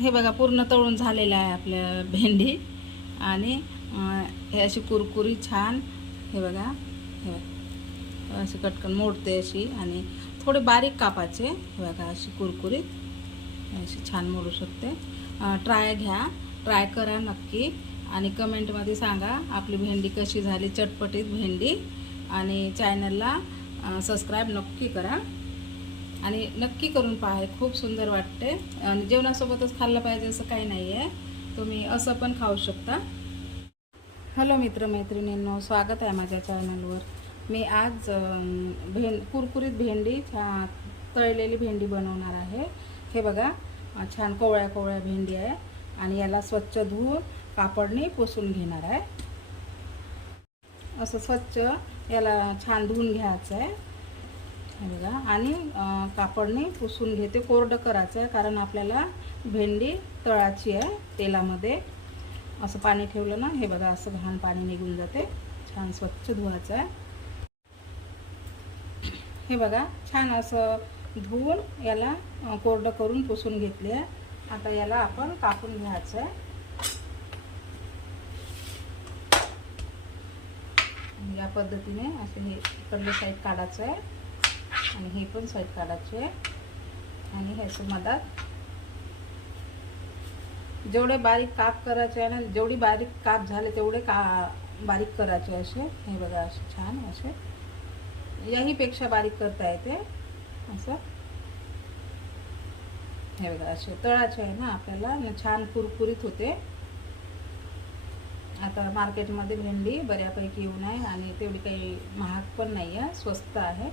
हे बघा पूर्ण तळून झालेलं आहे आपल्या भेंडी. आणि हे अशी कुरकुरी छान हे बघा हे बघा. अशी कटकन मोडते अशी. आणि थोडे बारीक कापाचे हे बघा अशी कुरकुरीत. अशी छान मोडू शकते. ट्राय घ्या. ट्राय करा नक्की. आणि कमेंटमध्ये सांगा आपली भेंडी कशी झाली चटपटीत भेंडी. आणि चॅनलला सबस्क्राईब नक्की करा. आणि नक्की करून पहा खूप सुंदर वाटते. आणि जेवणासोबतच खाल्लं पाहिजे असं काही नाही आहे तुम्ही असं पण खाऊ शकता. हॅलो मित्रमैत्रिणींनो स्वागत आहे माझ्या चॅनलवर. मी आज भें कुरकुरीत भेंडी छा तळलेली भेंडी बनवणार आहे. हे बघा छान कोवळ्या कोवळ्या भेंडी आहे. आणि याला स्वच्छ धुवून कापडने पुसून घेणार आहे. असं स्वच्छ याला छान धुवून घ्यायचं आहे. हे बघा आणि कापडने पुसून घेते कोरडं करायचं आहे कारण आपल्याला भेंडी तळाची आहे तेलामध्ये. असं पाणी ठेवलं ना हे बघा असं घाण पाणी निघून जाते. छान स्वच्छ धुवायचं आहे. हे बघा छान असं धुवून याला कोरडं करून पुसून घेतले आहे. आता याला आपण कापून घ्यायचं आहे. या पद्धतीने असं हे इकडलं साईड काढायचं आहे. आणि हे पण साईड काढायचे आहे. आणि ह्याचं मधात जेवढे बारीक काप करायचे आहे ना जेवढी बारीक काप झाले तेवढे का बारीक करायचे असे. हे बघा असे छान असे. याहीपेक्षा बारीक करता येते. असं. हे बघा असे तळाचे आहे ना आपल्याला. छान कुरकुरीत होते. आता मार्केटमध्ये भेंडी बऱ्यापैकी येऊन आहे आणि तेवढी काही महाग पण नाही आहे स्वस्त आहे.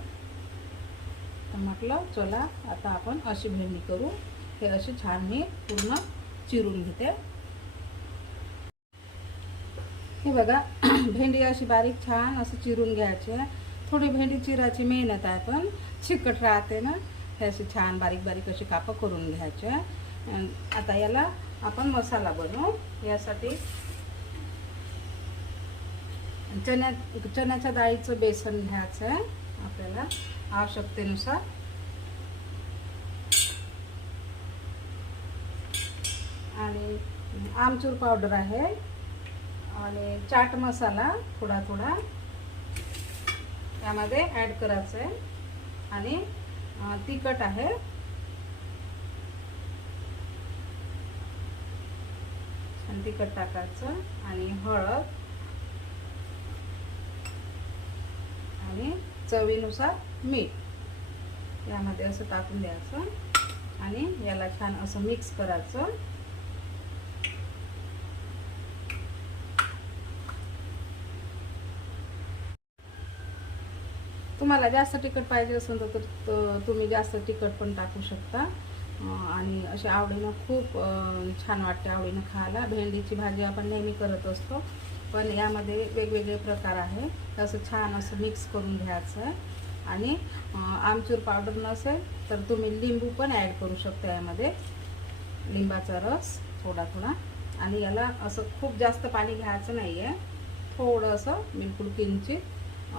म्हटलं चला आता आपण अशी भेंडी करू. हे अशी छान मी पूर्ण चिरून घेते. हे बघा भेंडी अशी बारीक छान असं चिरून घ्यायची आहे. थोडी भेंडी चिरायची मेहनत आहे पण चिकट राहते ना. हे अशी छान बारीक बारीक अशी कापं करून घ्यायचे आता याला आपण मसाला बनवू. यासाठी चण्या चण्याच्या डाळीचं बेसन घ्यायचं आहे. आपल्याला आवश्यकतेनुसार. आणि आमचूर पावडर आहे. आणि चाट मसाला थोडा थोडा त्यामध्ये ॲड करायचं आहे आणि तिखट आहे. आणि तिखट टाकायचं. आणि हळद आणि चवीनुसार मीठ. यामध्ये असं टाकून द्यायचं आणि याला छान असं मिक्स करायचं. तुम्हाला जास्त तिखट पाहिजे असेल तर तुम्ही जास्त तिखट पण टाकू शकता. आणि अशा आवडीनं खूप छान वाटते आवडीनं खायला. भेंडीची भाजी आपण नेहमी करत असतो. पण यामध्ये वेगवेगळे प्रकार आहे. असं छान असं मिक्स करून घ्यायचं. आहे आणि आमचूर पावडर नसेल तर तुम्ही लिंबू पण ॲड करू शकता यामध्ये. लिंबाचा रस थोडा थोडा आणि याला असं खूप जास्त पाणी घ्यायचं नाही आहे थोडंसं बिलकुल किंचित.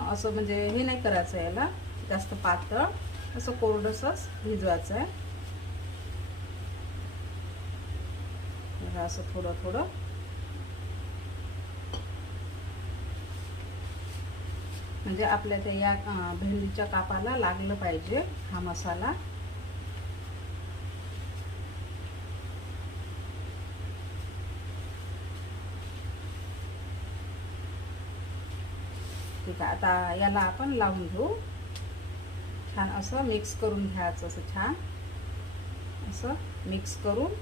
असं म्हणजे हे नाही करायचं याला. जास्त पातळ. असं कोरडंसंच भिजवायचं आहे. असं थोडं थोडं म्हणजे आपल्या त्या या भेंडीच्या कापाला लागलं पाहिजे हा मसाला. ठीक आहे आता याला आपण लावून घेऊ. छान असं मिक्स करून घ्यायचं असं छान. असं मिक्स करून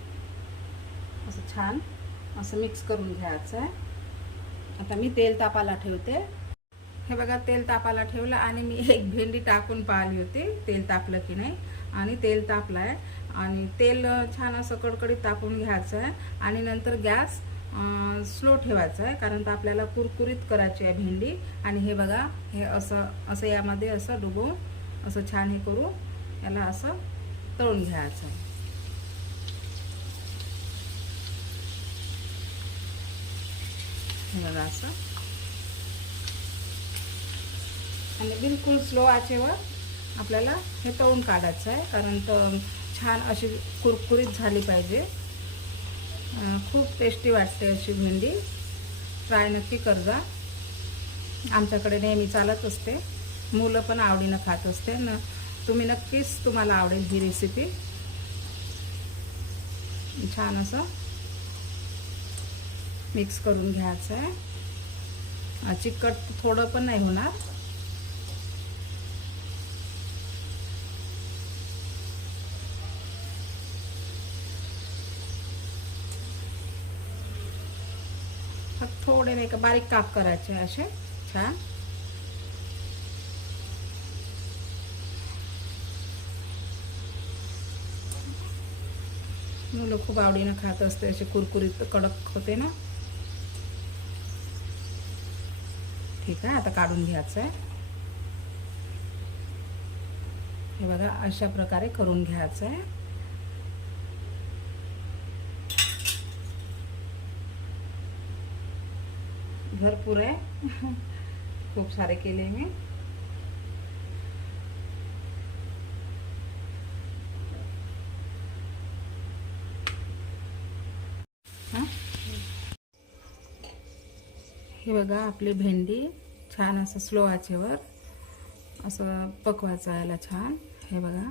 असं छान असं मिक्स करून घ्यायचं आहे. आता मी तेल तापाला ठेवते. हे बघा तेल तापाला ठेवलं आणि मी एक भेंडी टाकून पाहिली होती. तेल तापलं की नाही? आणि तेल तापलं आहे आणि तेल छान असं कडकडीत तापून घ्यायचं आहे. आणि नंतर गॅस स्लो ठेवायचा आहे कारण तर आपल्याला कुरकुरीत करायची आहे भेंडी. आणि हे बघा हे असं असं यामध्ये असं डुबवून असं छान हे करू याला असं तळून घ्यायचं आहे. हे बघा असं. आणि बिलकुल स्लो आचेवर आपल्याला हे तळून काढायचं आहे. कारण तर छान अशी कुरकुरीत झाली पाहिजे. खूप टेस्टी वाटते अशी भेंडी. ट्राय नक्की कर जा आमच्याकडे नेहमी चालत असते. मुलं पण आवडीनं खात असते. न तुम्ही नक्कीच तुम्हाला आवडेल ही रेसिपी छान असं मिक्स करून घ्यायचं आहे. चिकट थोडं पण नाही होणार. फक्त थोडे नाही का बारीक काप करायचे असे. छान. मुलं खूप आवडीनं खात असते असे कुरकुरीत कडक होते ना. ठीक आहे आता काढून घ्यायचं आहे हे बघा अशा प्रकारे करून घ्यायचं आहे भरपूर आहे. खूप सारे केले मी. हे? बघा आपली भेंडी छान असं स्लो आचेवर असं पकवायचं याला छान. हे बघा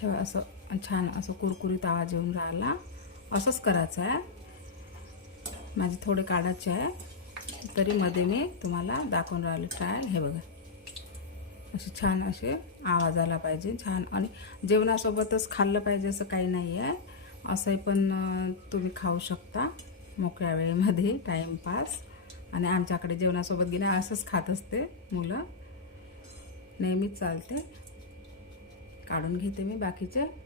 हे असं छान असं कुरकुरीत आवाज येऊन राहिला. असंच करायचं आहे. माझे थोडे काढायचे आहे. तरी मध्ये मी तुम्हाला दाखवून राहिले ट्रायल हे बघा. असे छान असे आवाज आला पाहिजे. छान. आणि जेवणासोबतच खाल्लं पाहिजे असं काही नाही आहे असंही पण तुम्ही खाऊ शकता. मोकळ्या वेळेमध्ये टाईमपास आणि आमच्याकडे जेवणासोबत गेले असंच खात असते मुलं. नेहमीच चालते. काढून घेते मी बाकीचे.